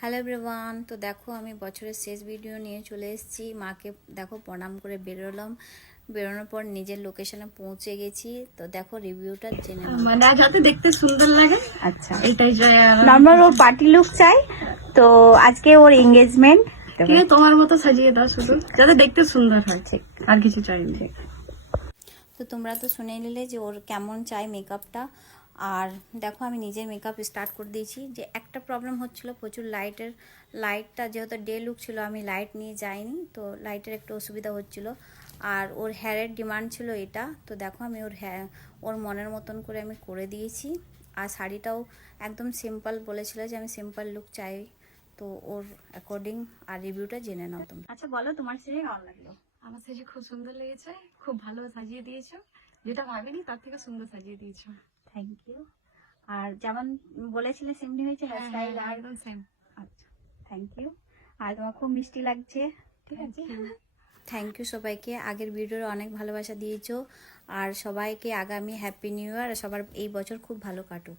Hello everyone, তো দেখো আমি বছরের শেষ ভিডিও নিয়ে চলে এসেছি। মাকে দেখো প্রণাম করে বেরোলাম। বেরোনোর পর নিজের লোকেশনে পৌঁছে গেছি। তো দেখো রিভিউটা জেনে নাও। মানে যাতে দেখতে সুন্দর লাগে, আচ্ছা, এটাই নর্মাল ও পার্টি লুক চাই। তো আজকে ওর এঙ্গেজমেন্ট, ঠিক আছে, তোমার মতো সাজিয়ে দাও, শুধু যাতে দেখতে সুন্দর হয়, ঠিক, আর কিছু চাইনি। তো তোমরা তো শুনে নিলে যে ওর কেমন চাই মেকআপটা। আর দেখো আমি নিজের মেকআপ স্টার্ট করে দিয়েছি। যে একটা প্রবলেম হচ্ছিল, প্রচুর লাইটটা যেহেতু ডে লুক ছিল, আমি লাইট নিয়ে যাইনি, তো লাইটের একটু অসুবিধা হচ্ছিল। আর ওর হেয়ারের ডিমান্ড ছিল এটা, তো দেখো আমি ওর মনের মতন করে আমি করে দিয়েছি। আর শাড়িটাও একদম সিম্পল বলেছিল যে আমি সিম্পল লুক চাই, তো ওর অ্যাকর্ডিং আর রিভিউটা জেনে নাও তোমরা। আচ্ছা বলো তোমার সেজে কেমন লাগলো? আমার সাজে খুব সুন্দর লেগেছে, খুব ভালো সাজিয়ে দিয়েছো, যেটা ভাবিনি তার থেকে সুন্দর সাজিয়ে দিয়েছো। Thank you. আর যেমন বলেছিলে সেমনি হয়েছে, হেয়ার স্টাইল আর একদম সেম। আচ্ছা, থ্যাংক ইউ। আর তোমার খুব মিষ্টি লাগছে। ঠিক আছে, থ্যাংক ইউ সবাইকে। আগের ভিডিওর অনেক ভালোবাসা দিয়েছো। আর সবাইকে আগামী হ্যাপি নিউ ইয়ার। সবার এই বছর খুব ভালো কাটুক।